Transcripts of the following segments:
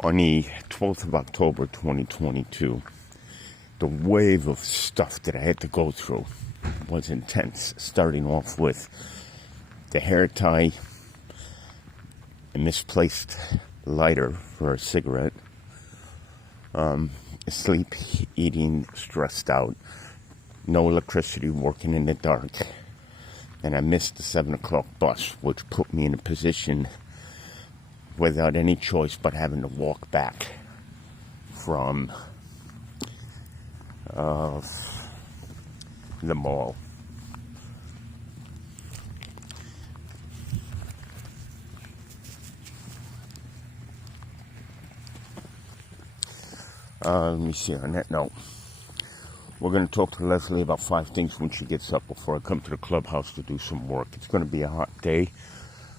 On the 12th of October 2022, the wave of stuff that I had to go through was intense, starting off with the hair tie, a misplaced lighter for a cigarette, sleep, eating, stressed out, no electricity, working in the dark, and I missed the 7 o'clock bus, which put me in a position without any choice but having to walk back from the mall. Let me see on that note. We're going to talk to Leslie about 5 things when she gets up before I come to the clubhouse to do some work. It's going to be a hot day.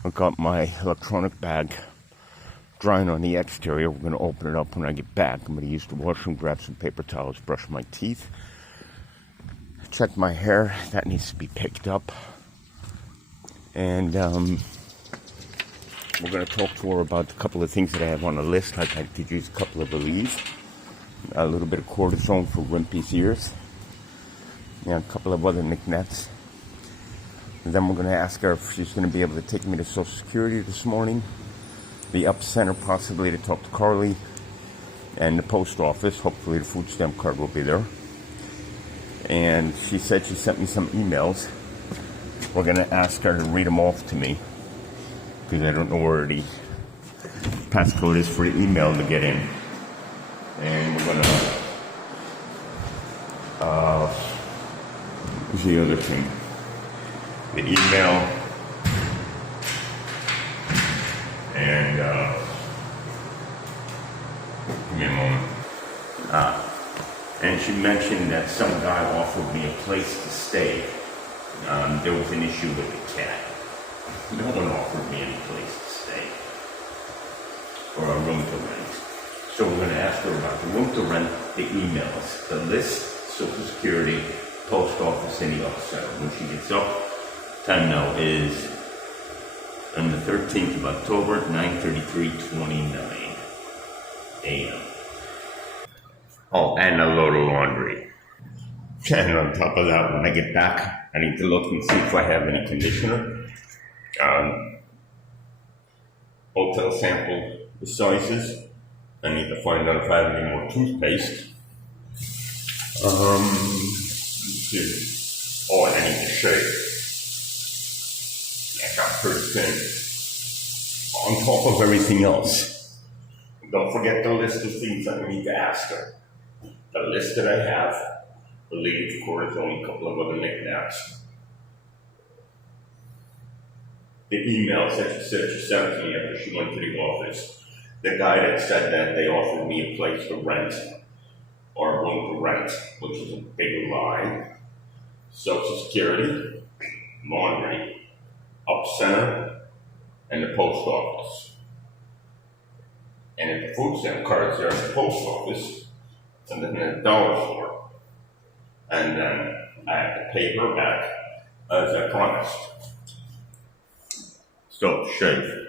I've got my electronic bag drying on the exterior. We're going to open it up when I get back. I'm going to use the washroom, grab some paper towels, brush my teeth, check my hair. That needs to be picked up. And we're going to talk to her about a couple of things that I have on the list. I'd like to use a couple of Aleve, a little bit of cortisone for Wimpy's ears, and a couple of other knickknacks. And then we're going to ask her if she's going to be able to take me to Social Security this morning, the Up Center possibly to talk to Carly, and the post office. Hopefully the food stamp card will be there. And she said she sent me some emails. We're going to ask her to read them off to me, because I don't know where the passcode is for the email to get in. And we're going to, what's the other thing? The email, and, give me a moment. And she mentioned that some guy offered me a place to stay. There was an issue with the cat. No one offered me any place to stay or a room to rent. So we're going to ask her about the room to rent, the emails, the list, Social Security, post office, and the Up Center. When she gets up, time now is on the 13th of October, 9:33:29 a.m. Oh, and a load of laundry. And on top of that, when I get back, I need to look and see if I have any conditioner. Hotel sample the sizes. I need to find out if I have any more toothpaste. Oh, and I need to shave. I got pretty thin. On top of everything else, don't forget the list of things I need to ask her. The list that I have, Aleve, cortisone, a couple of other knickknacks. The emails that she said she sent me after she went to the office. The guy that said that they offered me a place to rent or a room to rent, which is a big lie. Social Security, laundry, Up Center, and the post office. And if the food stamp cards there at the post office, and then a dollar store. And then I have to pay her back as I promised. So, shave.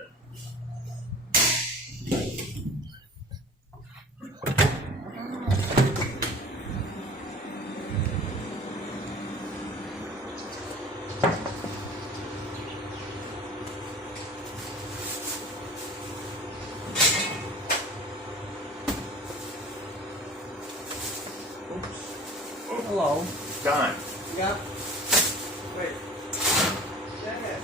Hello. Done. Yeah. Wait. Yes.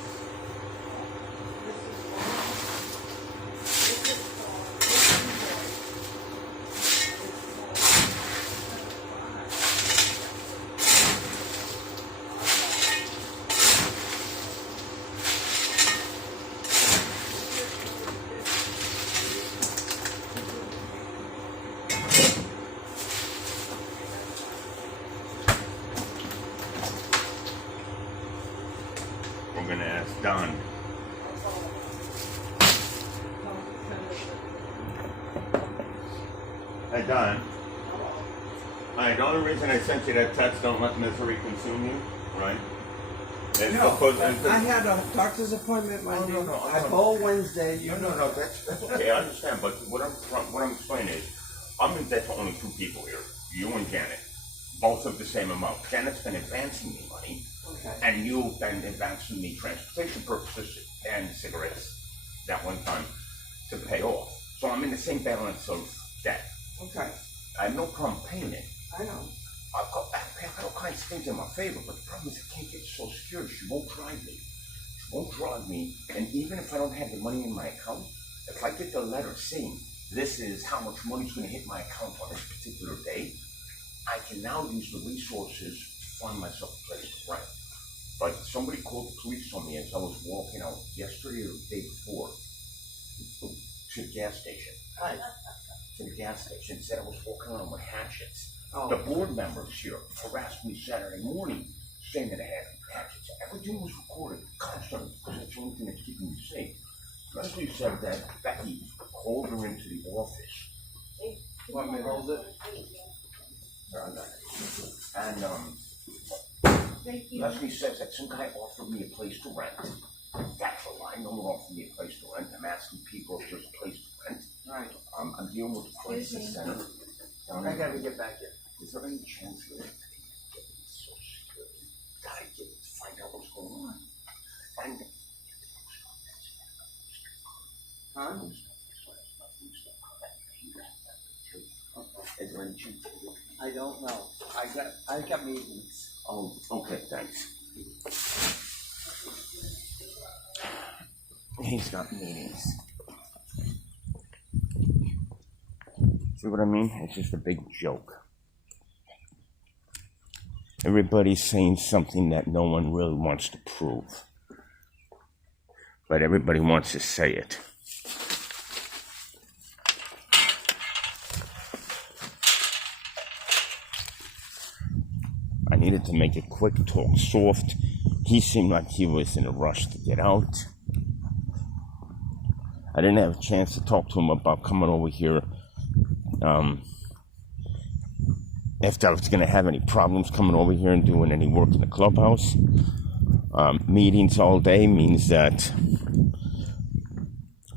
We're going to ask Don. Hey, Don. Alright, the only reason I sent you that text, don't let misery consume you, right? And No, because, I had a doctor's appointment Monday. no, I called Wednesday. no, that's okay, I understand, but what I'm explaining is, I'm in debt to only two people here, you and Janet, both of the same amount. Janet's been advancing me money, Okay. and you've been advancing me transportation purposes and cigarettes that one time to pay off. So I'm in the same balance of debt. Okay. I have no problem paying it. I know. I've got all kinds of things in my favor, but the problem is I can't get so secure. She won't drive me. She won't drive me, and even if I don't have the money in my account, if I get the letter saying this is how much money's going to hit my account on this particular day, I can now use the resources to find myself a place to rent. But somebody called the police on me as I was walking out yesterday or the day before to the gas station. Hi. To the gas station, said I was walking around with hatchets. Oh. The board members here harassed me Saturday morning, saying that I had hatchets. Everything was recorded constantly because that's the only thing that's keeping me safe. Leslie said that Becky called her into the office. Want me to hold it? And Leslie says that some guy offered me a place to rent. That's a lie. No one offered me a place to rent. I'm asking people if there's a place to rent. Right. I'm dealing with the crisis center. I gotta get back in. Is there any chance for it to get so secure? Gotta get find out what's going on. And Huh? is there any chance? I don't know. I got meetings. Oh, okay, thanks. He's got meetings. See what I mean? It's just a big joke. Everybody's saying something that no one really wants to prove. But everybody wants to say it. I needed to make it quick, talk soft. He seemed like he was in a rush to get out. I didn't have a chance to talk to him about coming over here if I was going to have any problems coming over here and doing any work in the clubhouse. Meetings all day means that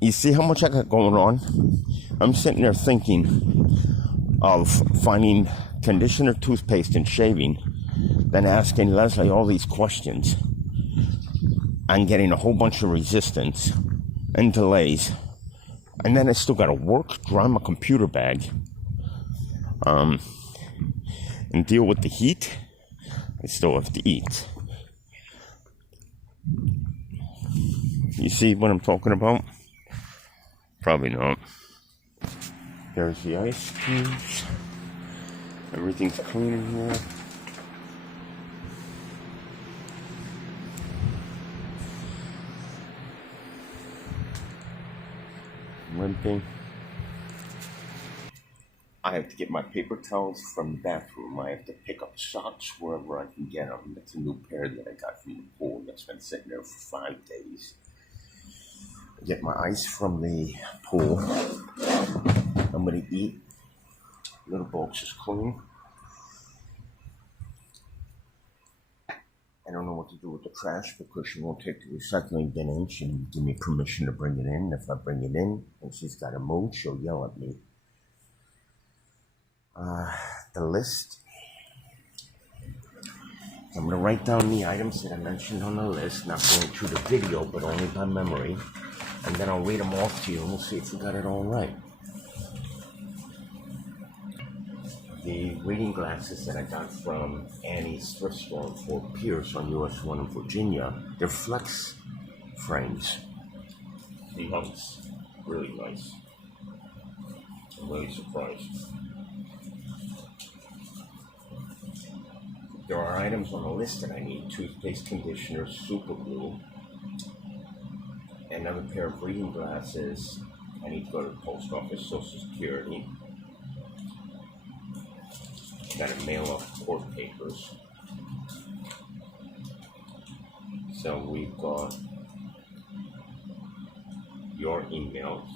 you see how much I got going on? I'm sitting there thinking of finding conditioner, toothpaste, and shaving, then asking Leslie all these questions and getting a whole bunch of resistance and delays. And then I still got to work, dry my computer bag, and deal with the heat. I still have to eat. You see what I'm talking about? Probably not. There's the ice cubes. Everything's clean in here. Limping. I have to get my paper towels from the bathroom. I have to pick up socks wherever I can get them. That's a new pair that I got from the pool that's been sitting there for 5 days. I get my ice from the pool. I'm gonna eat. Little box is clean. I don't know what to do with the trash because she won't take the recycling bin in. She didn't give me permission to bring it in. If I bring it in and she's got a mood, she'll yell at me. The list. I'm going to write down the items that I mentioned on the list, not going through the video, but only by memory. And then I'll read them off to you and we'll see if we got it all right. The reading glasses that I got from Annie's thrift store for Pierce on US 1 in Virginia, they're flex frames. The humps, really nice. I'm really surprised. There are items on the list that I need: toothpaste, conditioner, super glue, another pair of reading glasses. I need to go to the post office, Social Security. Got to mail off court papers. So we've got your emails,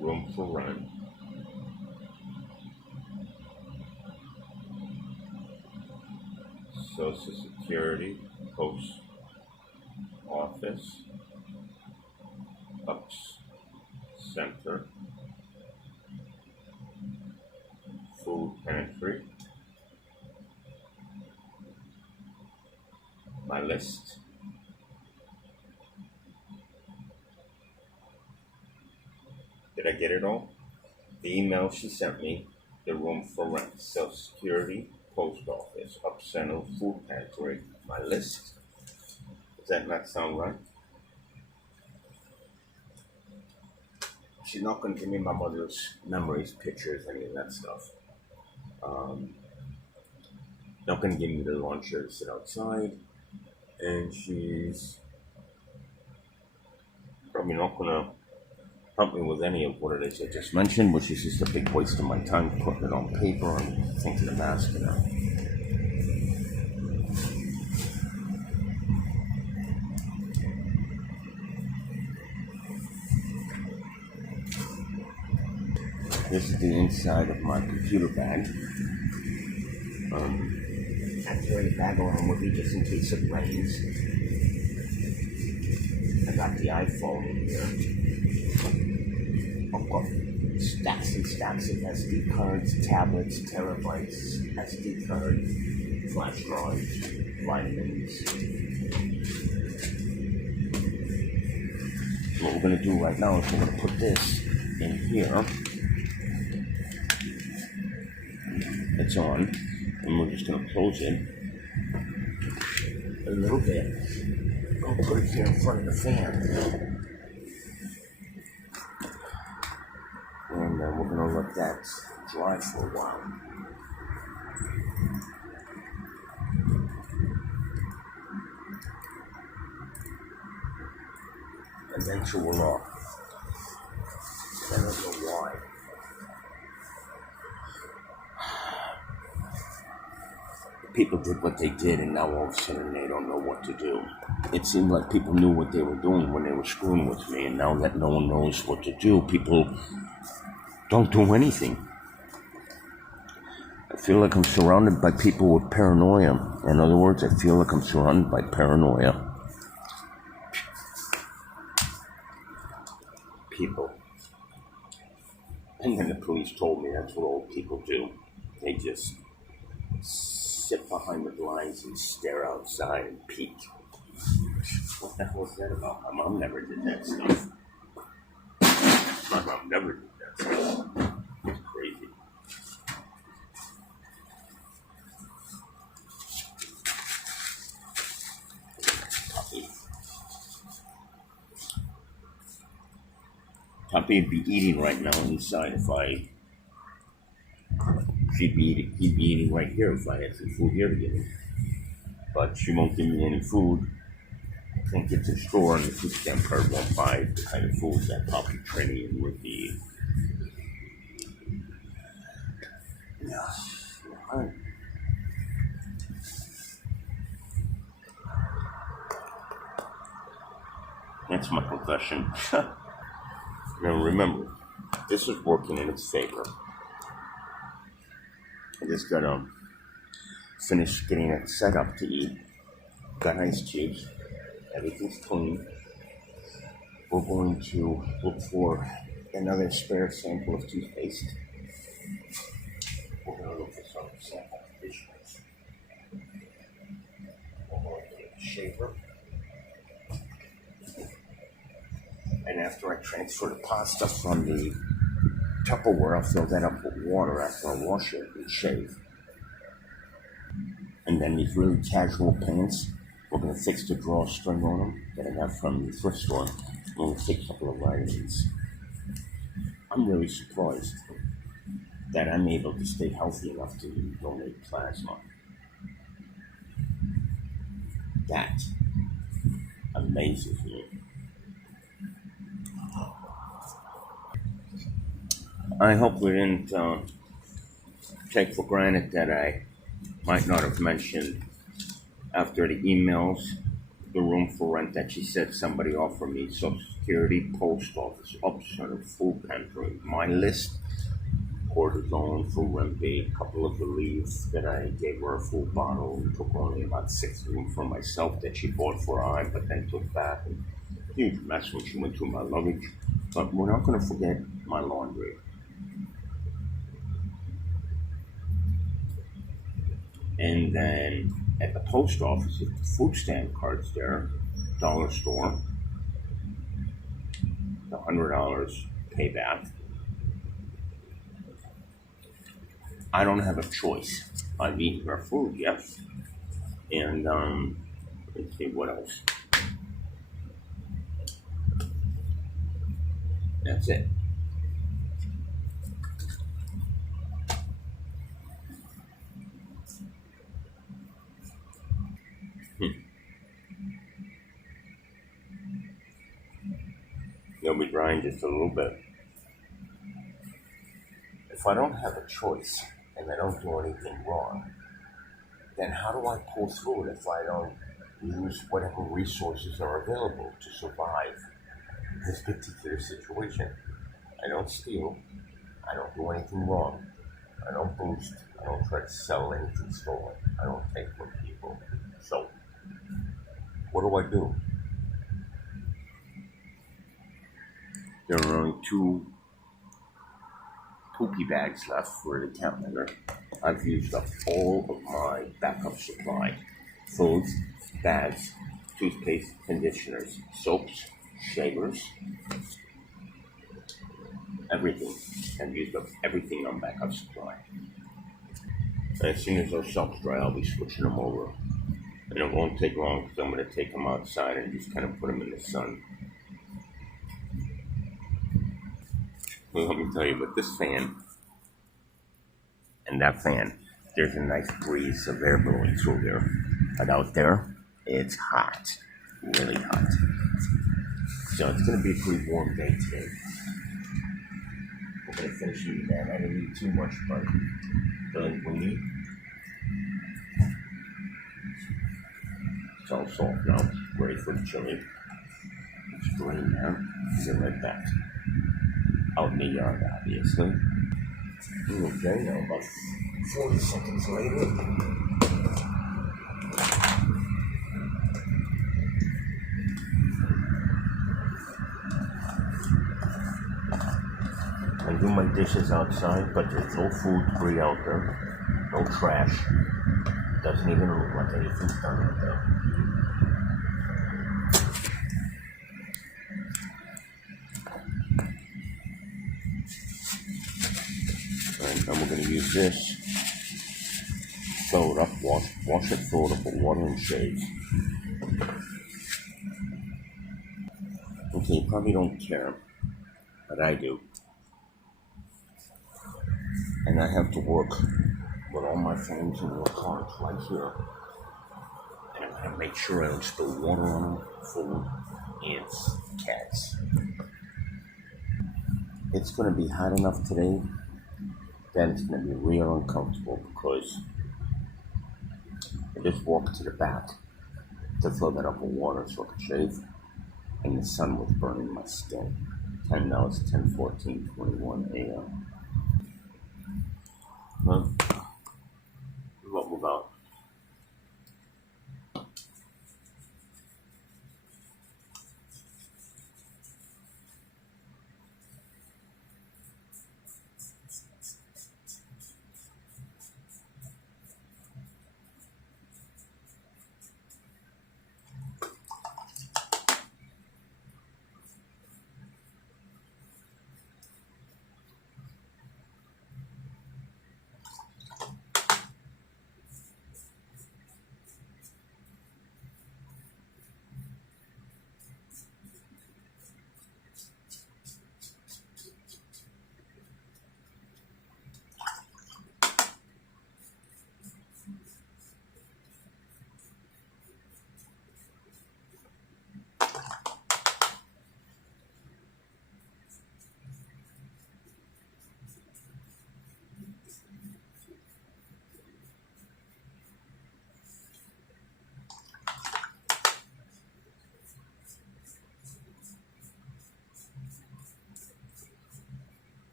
room for rent, Social Security, Post Office, Ups Center, Food Pantry, my list. Did I get it all? The email she sent me, the room for rent, Social Security, Post Office, Up Center, Food Pantry, my list. Does that not sound right? She's not going to give me my mother's memories, pictures, any of that stuff. Not going to give me the lawn chair to sit outside. And she's probably not going to help me with any of what it is I just mentioned, which is just a big waste of my time putting it on paper and thinking of asking her. This is the inside of my computer bag. I carry a bag around with me just in case it rains. I got the iPhone in here. I've got stacks and stacks of SD cards, tablets, terabytes, SD card, flash drives, vitamins. So what we're going to do right now is we're going to put this in here. It's on, and we're just going to close it a little bit. I'll put it here in front of the fan. And we're going to let that dry for a while. And then she will off. I don't know why. People did what they did, and now all of a sudden they don't know what to do. It seemed like people knew what they were doing when they were screwing with me, and now that no one knows what to do, people don't do anything. I feel like I'm surrounded by people with paranoia. In other words, I feel like I'm surrounded by paranoia. People. And then the police told me that's what old people do. They just sit behind the blinds and stare outside and peek. What the hell is that about? My mom never did that stuff. My mom never did that stuff. It's crazy. Puppy would be eating right now inside if he'd be eating right here if I had some food here to give him. But she won't give me any food. I can't get to the store, and the food stamp card won't buy the kind of food that Puppy Trini would be. Yeah. That's my confession. Now remember, this is working in its favor. I just gotta finish getting it set up to eat. Got ice cubes. Everything's clean. We're going to look for another spare sample of toothpaste. We're gonna look for some sample conditioners. We're going to get a shaver. And after I transfer the pasta from the Tupperware, I'll fill that up with water after I wash it and shave. And then these really casual pants, we're going to fix the drawstring on them that I got from the thrift store. We're going to take a couple of vitamins. I'm really surprised that I'm able to stay healthy enough to donate plasma. That amazes me. I hope we didn't take for granted that I might not have mentioned after the emails, the room for rent that she said somebody offered me, Social Security, Post Office, Up Center, Food Pantry, my list. cortisone, full Rempe, a couple of the leaves that I gave her a full bottle and took only about 6 of them for myself that she bought for I, but then took back. And huge mess when she went through my luggage. But we're not going to forget my laundry. And then at the post office, the food stamp cards there, dollar store, the $100 payback. I don't have a choice. I've eaten her food, yes. And let's see what else. That's it. They'll be drying just a little bit. If I don't have a choice and I don't do anything wrong, then how do I pull through it if I don't use whatever resources are available to survive this particular situation? I don't steal. I don't do anything wrong. I don't boost. I don't try to sell anything stolen. I don't take from people. So, what do? There are only 2 poopy bags left for the calendar. I've used up all of my backup supply. Foods, bags, toothpaste, conditioners, soaps, shavers, everything. I've used up everything on backup supply. And as soon as those soaps dry, I'll be switching them over. And it won't take long because I'm going to take them outside and just kind of put them in the sun. Well, let me tell you, with this fan and that fan, there's a nice breeze of air blowing through there. But out there, it's hot, really hot. So it's going to be a pretty warm day today. We're going to finish eating that. I didn't eat too much, but we need. It's all soft now, ready for the chili. It's drained now. Get right back. Out in the yard, obviously. Okay, now about 40 seconds later. I do my dishes outside, but there's no food debris out there. No trash. Doesn't even look like anything's done out there. And then we're going to use this, fill it up, wash it, fill it up with water and shades. Okay, you probably don't care, but I do. And I have to work with all my frames and work cards right here. And I'm going to make sure I don't spill water on them, food, ants, cats. It's going to be hot enough today. Then it's going to be real uncomfortable because I just walked to the back to fill that up with water so I could shave, and the sun was burning my skin. Time now is 10:14:21 a.m. Well, we'll move out.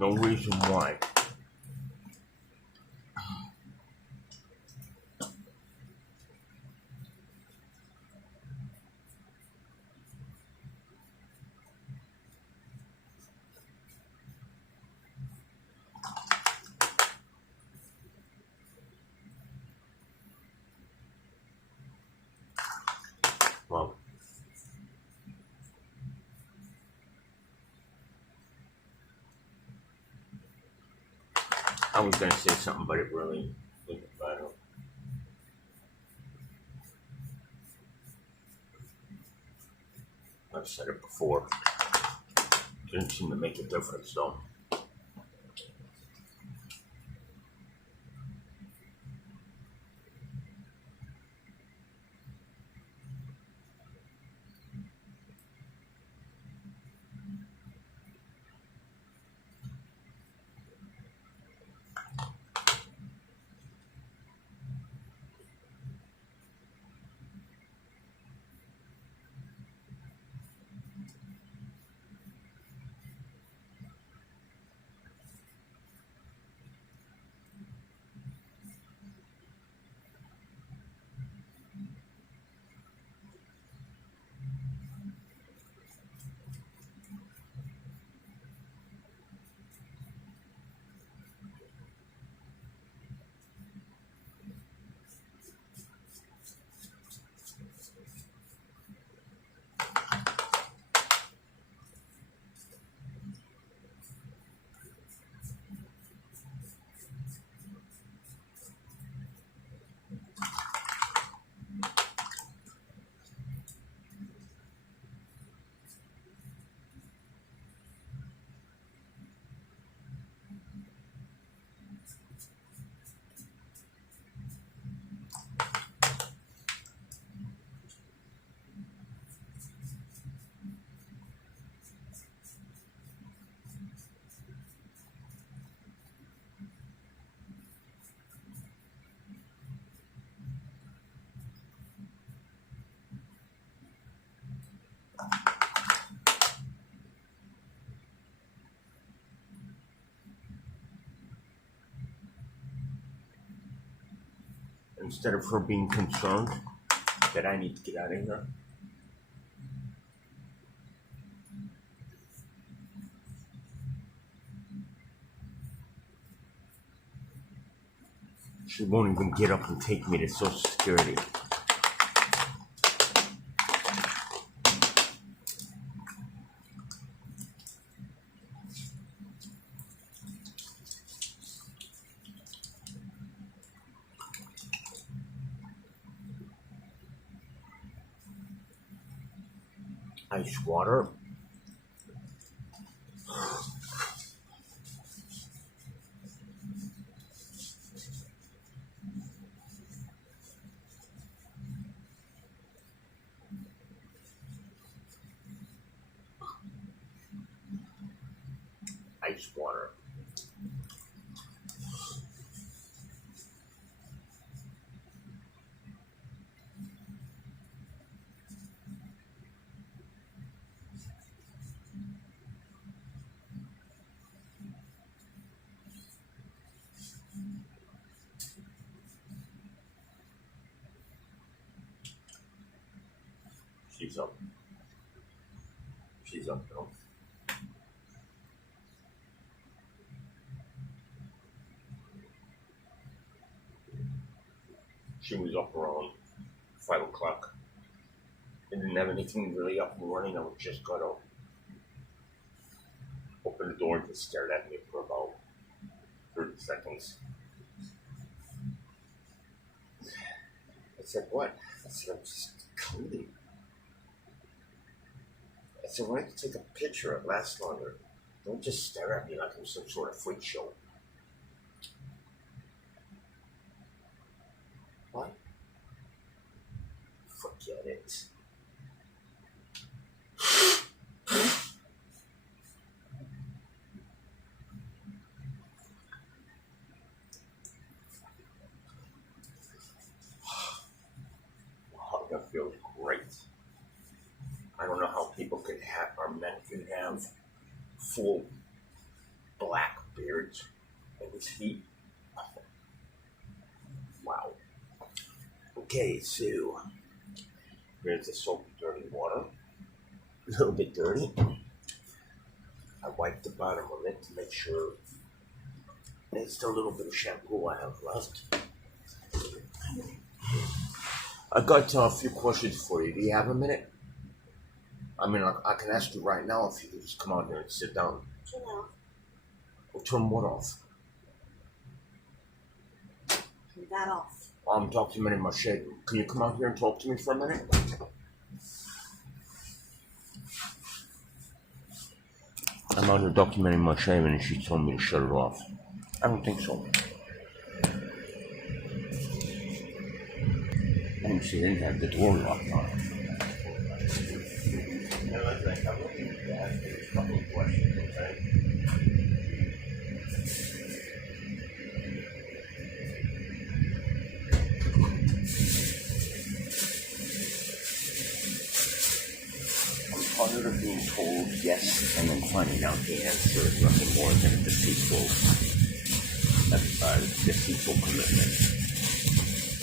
No reason why. Well, I was gonna say something, but it really didn't matter. I've said it before. Didn't seem to make a difference, though. Instead of her being concerned that I need to get out of here, she won't even get up and take me to Social Security. Ice water. Ice water. She's up. She's up now. She was up around 5 o'clock. I didn't have anything really up and running. I was just gonna open the door and just stared at me for about 30 seconds. I said, what? I said, I'm just cleaning. I said, when I can take a picture, it lasts longer. Don't just stare at me like I'm some sort of freak show. What? Forget it. That feels great. I don't know how people could have, or men can have full black beards and his feet. Wow. Okay, so here's the soap dirty water. A little bit dirty. I wiped the bottom of it to make sure there's still a little bit of shampoo I have left. I got a few questions for you. Do you have a minute? I mean, I can ask you right now if you could just come out here and sit down. Turn off. Well, turn what off? Turn that off. I'm documenting my shit. Can you come out here and talk to me for a minute? I'm out here documenting my shaving and she told me to shut it off. I don't think so. And she didn't have the door locked on. And I think I'm looking to ask you a couple of questions, okay? I'm tired of being told yes and then finding out the answer is nothing more than a deceitful commitment.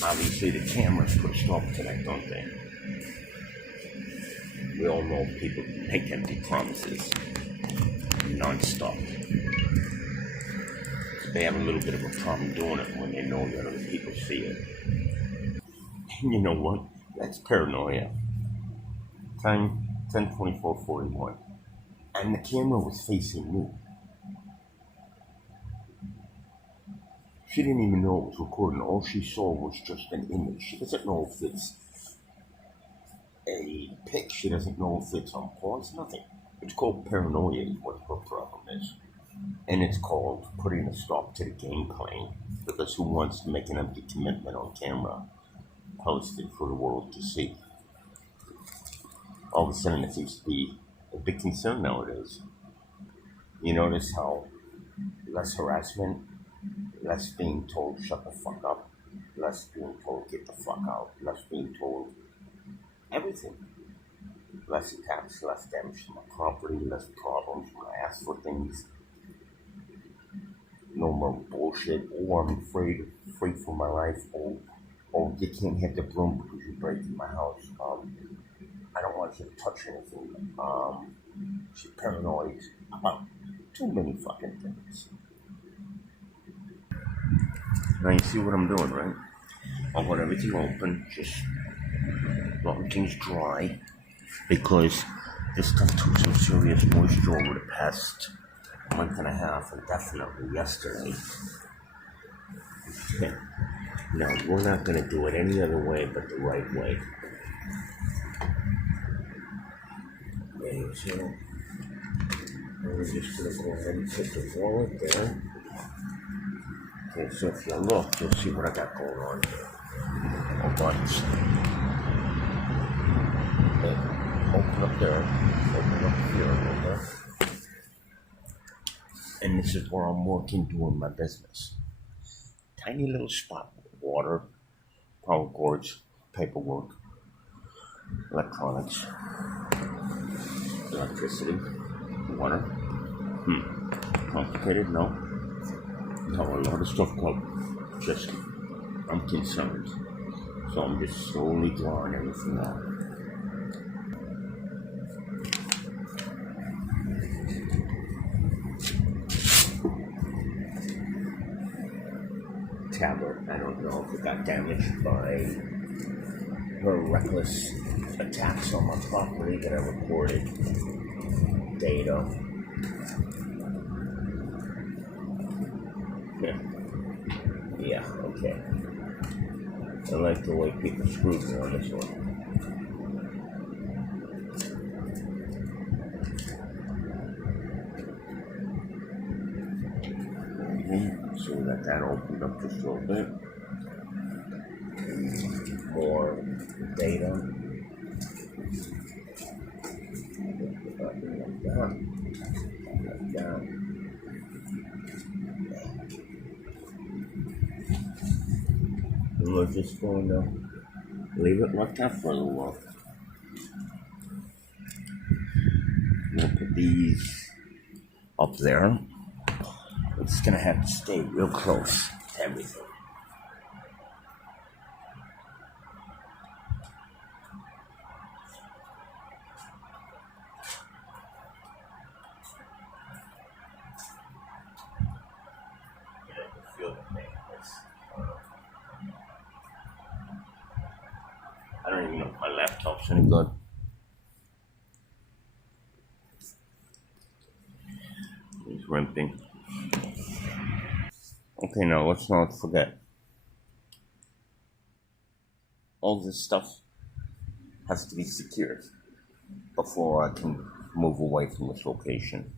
Obviously, the cameras put a stop to that, don't they? We all know people make empty promises non-stop. They have a little bit of a problem doing it when they know that other people see it. And you know what? That's paranoia. Time 10:24:41, and the camera was facing me. She didn't even know it was recording. All she saw was just an image. She doesn't know if it's a pic. She doesn't know if it's on pause. Nothing. It's called paranoia is what her problem is. And it's called putting a stop to the game playing. Because who wants to make an empty commitment on camera posted for the world to see? All of a sudden it seems to be a big concern nowadays. You notice how less harassment, less being told shut the fuck up, less being told get the fuck out, less being told everything. Less attacks, less damage to my property, less problems when I ask for things. No more bullshit. Oh, I'm afraid for my life. Oh, you can't hit the broom because you're breaking my house. I don't want you to touch anything. She's paranoid about too many fucking things. Now you see what I'm doing, right? I want everything open, just letting things dry, because this stuff took some serious moisture over the past month and a half, and definitely yesterday. Now, we're not going to do it any other way but the right way. Okay, so we're just going to go ahead and put the wallet there. Okay, so if you look, you'll see what I got going on here. A bunch. Okay, open up there, open up here, okay? And this is where I'm working, doing my business. Tiny little spot with water, power cords, paperwork, electronics, electricity, water. Complicated? No. No, a lot of stuff called just, I'm concerned. So I'm just slowly drawing everything out. Tablet, I don't know if it got damaged by her reckless attacks on my property that I recorded. Data. Yeah, okay. I like the way people screwed me on this one. So we got that opened up just a little bit. More data. Like that. And we're just going to leave it like that for a little while. We'll put these up there. It's gonna have to stay real close to everything. Yeah, I can feel the pain. I don't even know if my laptop's any good. It's renting. Okay, now let's not forget. All this stuff has to be secured before I can move away from this location.